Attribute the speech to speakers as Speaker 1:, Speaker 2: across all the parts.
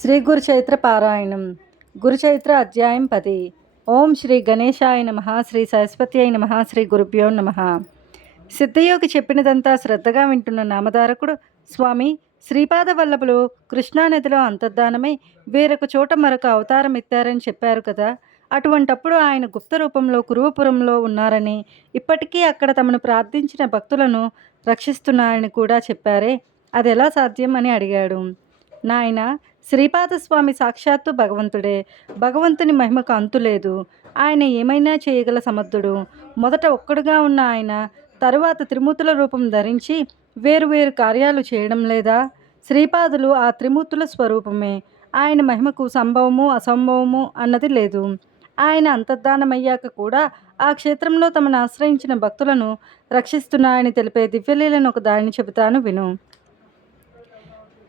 Speaker 1: శ్రీ గురుచైత్ర పారాయణం. గురుచైత్ర అధ్యాయం పది. ఓం శ్రీ గణేశాయ నమ శ్రీ సరస్వతి అయిన నమ శ్రీ గురుభ్యో నమ. సిద్ధయోగి చెప్పినదంతా శ్రద్ధగా వింటున్న నామధారకుడు స్వామి శ్రీపాద వల్లభులు కృష్ణానదిలో అంతర్ధానమై వేరొక చోట మరొక అవతారం ఎత్తారని చెప్పారు కదా. అటువంటప్పుడు ఆయన గుప్త రూపంలో కురువపురంలో ఉన్నారని ఇప్పటికీ అక్కడ తమను ప్రార్థించిన భక్తులను రక్షిస్తున్నారని కూడా చెప్పారే. అది ఎలా సాధ్యం అని అడిగాడు. నాయన శ్రీపాదస్వామి సాక్షాత్తు భగవంతుడే. భగవంతుని మహిమకు అంతులేదు ఆయన ఏమైనా చేయగల సమర్థుడు. మొదట ఒక్కడుగా ఉన్న ఆయన తరువాత త్రిమూర్తుల రూపం ధరించి వేరువేరు కార్యాలు చేయడం లేదా? శ్రీపాదులు ఆ త్రిమూర్తుల స్వరూపమే. ఆయన మహిమకు సంభవము అసంభవము అన్నది లేదు. ఆయన అంతర్ధానమయ్యాక కూడా ఆ క్షేత్రంలో తమను ఆశ్రయించిన భక్తులను రక్షిస్తున్నాయని తెలిపే దివ్యలీలను ఒక దానిని చెబుతాను విను.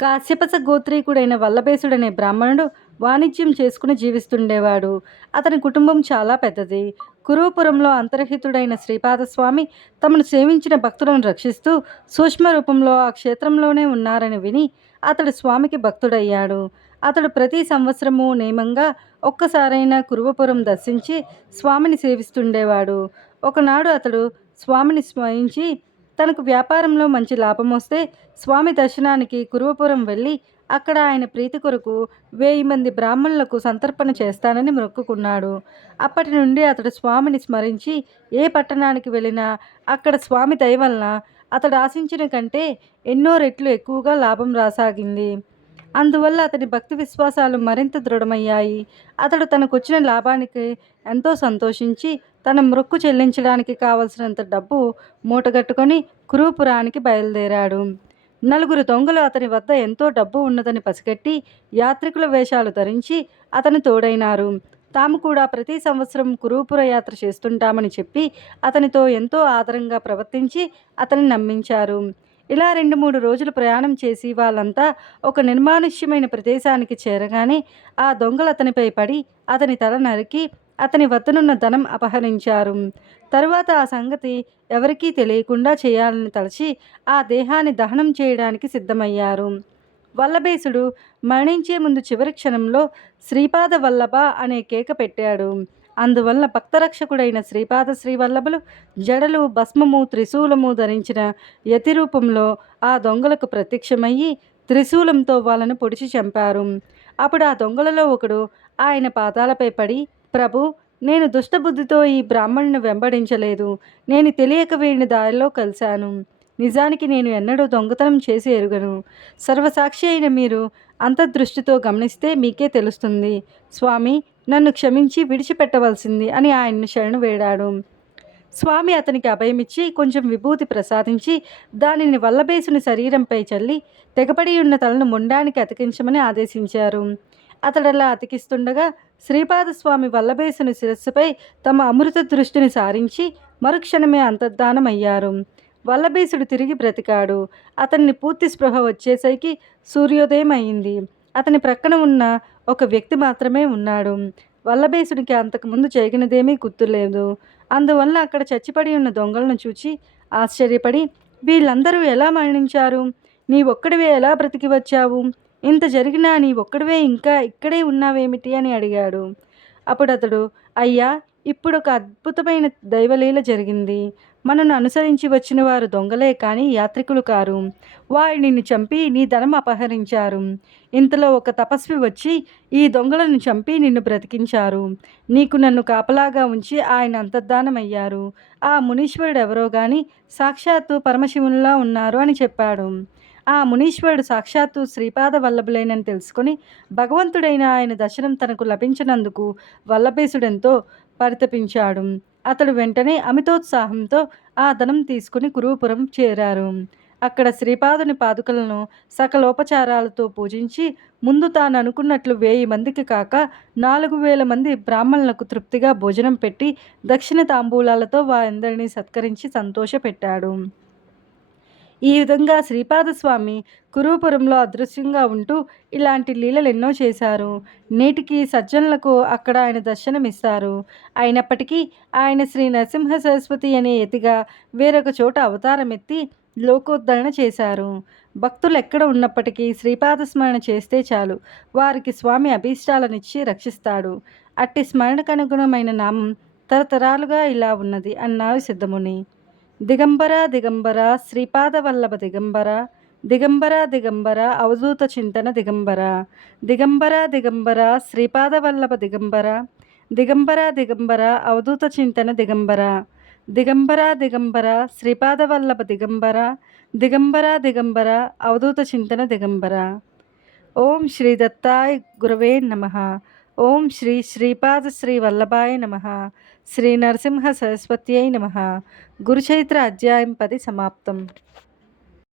Speaker 1: కాశ్యపస గోత్రీకుడైన వల్లభేసుడనే బ్రాహ్మణుడు వాణిజ్యం చేసుకుని జీవిస్తుండేవాడు. అతని కుటుంబం చాలా పెద్దది. కురుపురంలో అంతర్హితుడైన శ్రీపాదస్వామి తమను సేవించిన భక్తులను రక్షిస్తూ సూక్ష్మ రూపంలో ఆ క్షేత్రంలోనే ఉన్నారని విని అతడు స్వామికి భక్తుడయ్యాడు. అతడు ప్రతి సంవత్సరము నియమంగా ఒక్కసారైనా కురువపురం దర్శించి స్వామిని సేవిస్తుండేవాడు. ఒకనాడు అతడు స్వామిని స్మరించి తనకు వ్యాపారంలో మంచి లాభం వస్తే స్వామి దర్శనానికి కురువపురం వెళ్ళి అక్కడ ఆయన ప్రీతి కొరకు వేయి మంది బ్రాహ్మణులకు సంతర్పణ చేస్తానని మొక్కుకున్నాడు. అప్పటి నుండి అతడు స్వామిని స్మరించి ఏ పట్టణానికి వెళ్ళినా అక్కడ స్వామి దయ వలన అతడు ఆశించిన కంటే ఎన్నో రెట్లు ఎక్కువగా లాభం రాసాగింది. అందువల్ల అతని భక్తి విశ్వాసాలు మరింత దృఢమయ్యాయి. అతడు తనకొచ్చిన లాభానికి ఎంతో సంతోషించి తన మొక్కు చెల్లించడానికి కావలసినంత డబ్బు మూటగట్టుకొని కురుపురానికి బయలుదేరాడు. నలుగురు దొంగలు అతని వద్ద ఎంతో డబ్బు ఉన్నదని పసిగట్టి యాత్రికుల వేషాలు ధరించి అతని తోడైనారు. తాము కూడా ప్రతి సంవత్సరం కురూపుర యాత్ర చేస్తుంటామని చెప్పి అతనితో ఎంతో ఆదరంగా ప్రవర్తించి అతన్ని నమ్మించారు. ఇలా రెండు మూడు రోజులు ప్రయాణం చేసి వాళ్ళంతా ఒక నిర్మానుష్యమైన ప్రదేశానికి చేరగానే ఆ దొంగలు అతనిపై పడి అతని తల నరికి అతని వద్దనున్న ధనం అపహరించారు. తరువాత ఆ సంగతి ఎవరికీ తెలియకుండా చేయాలని తలచి ఆ దేహాన్ని దహనం చేయడానికి సిద్ధమయ్యారు. వల్లభేసుడు మరణించే ముందు చివరి క్షణంలో శ్రీపాద వల్లభ అనే కేక పెట్టాడు. అందువల్ల భక్తరక్షకుడైన శ్రీపాద శ్రీవల్లభులు జడలు భస్మము త్రిశూలము ధరించిన యతి రూపంలో ఆ దొంగలకు ప్రత్యక్షమయ్యి త్రిశూలంతో వాళ్ళను పొడిచి చంపారు. అప్పుడు ఆ దొంగలలో ఒకడు ఆయన పాదాలపై పడి ప్రభు నేను దుష్టబుద్ధితో ఈ బ్రాహ్మణుని వెంబడించలేదు. నేను తెలియక వీడిని దారిలో కలిశాను. నిజానికి నేను ఎన్నడూ దొంగతనం చేసి ఎరుగను. సర్వసాక్షి అయిన మీరు అంతర్దృష్టితో గమనిస్తే మీకే తెలుస్తుంది. స్వామి నన్ను క్షమించి విడిచిపెట్టవలసింది అని ఆయన్ను శరణు వేడాడు. స్వామి అతనికి అభయమిచ్చి కొంచెం విభూతి ప్రసాదించి దానిని వల్లబేసుని శరీరంపై చల్లి తెగపడి ఉన్న తలను ముండానికి అతికించమని ఆదేశించారు. అతడలా అతికిస్తుండగా శ్రీపాదస్వామి వల్లభేసుని శిరస్సుపై తమ అమృత దృష్టిని సారించి మరుక్షణమే అంతర్ధానమయ్యారు. వల్లభేసుడు తిరిగి బ్రతికాడు. అతన్ని పూర్తి స్పృహ వచ్చేసరికి సూర్యోదయం అయింది అతని ప్రక్కన ఉన్న ఒక వ్యక్తి మాత్రమే ఉన్నాడు. వల్లభేసుడికి అంతకుముందు చేయగినదేమీ గుర్తులేదు. అందువల్ల అక్కడ చచ్చిపడి ఉన్న దొంగలను చూచి ఆశ్చర్యపడి వీళ్ళందరూ ఎలా మరణించారు? నీ ఒక్కడివే ఎలా బ్రతికి వచ్చావు? ఇంత జరిగినా నీ ఒక్కడివే ఇంకా ఇక్కడే ఉన్నావేమిటి? అని అడిగాడు. అప్పుడు అతడు అయ్యా ఇప్పుడు ఒక అద్భుతమైన దైవలీల జరిగింది. మనను అనుసరించి వచ్చిన వారు దొంగలే కానీ యాత్రికులు కారు. వారు నిన్ను చంపి నీ ధనం అపహరించారు. ఇంతలో ఒక తపస్వి వచ్చి ఈ దొంగలను చంపి నిన్ను బ్రతికించారు. నీకు నన్ను కాపలాగా ఉంచి ఆయన అంతర్ధానమయ్యారు. ఆ మునీశ్వరుడు ఎవరో గాని సాక్షాత్తు పరమశివునిలా ఉన్నారు అని చెప్పాడు. ఆ మునీశ్వరుడు సాక్షాత్తు శ్రీపాద వల్లభులేనని తెలుసుకొని భగవంతుడైన ఆయన దర్శనం తనకు లభించినందుకు వల్లభేశుడెంతో పరితపించాడు. అతడు వెంటనే అమితోత్సాహంతో ఆ ధనం తీసుకుని గురువుపురం చేరారు. అక్కడ శ్రీపాదుని పాదుకలను సకలోపచారాలతో పూజించి ముందు తాను అనుకున్నట్లు వేయి మందికి కాక నాలుగు వేల మంది బ్రాహ్మణులకు తృప్తిగా భోజనం పెట్టి దక్షిణ తాంబూలాలతో వారందరినీ సత్కరించి సంతోషపెట్టాడు. ఈ విధంగా శ్రీపాదస్వామి కురుపురంలో అదృశ్యంగా ఉంటూ ఇలాంటి లీలలు ఎన్నో చేశారు. నేటికి సజ్జనులకు అక్కడ ఆయన దర్శనమిస్తారు. అయినప్పటికీ ఆయన శ్రీ నరసింహ సరస్వతి అనే ఎతిగా వేరొక చోట అవతారం ఎత్తి లోకోద్ధరణ చేశారు. భక్తులు ఎక్కడ ఉన్నప్పటికీ శ్రీపాద స్మరణ చేస్తే చాలు. వారికి స్వామి అభీష్టాలనిచ్చి రక్షిస్తాడు. అట్టి స్మరణకు అనుగుణమైన నామం తరతరాలుగా ఇలా ఉన్నది అన్నారు సిద్ధముని. దిగంబర దిగంబర శ్రీపాదవల్లభ దిగంబర దిగంబర దిగంబర అవధూత చింతన దిగంబర దిగంబర దిగంబర శ్రీపాదవల్లభ దిగంబర దిగంబర దిగంబర అవధూత చింతన దిగంబర దిగంబర దిగంబర శ్రీపాదవల్లభ దిగంబర దిగంబర దిగంబర అవధూత చింతన దిగంబర ఓం శ్రీ దత్తాయ్ గురవే నమ ఓం శ్రీ శ్రీపాద శ్రీ వల్లభాయ నమ. శ్రీ నరసింహ సరస్వత్యై నమ. గురుచైత్ర అధ్యాయం పది సమాప్తం.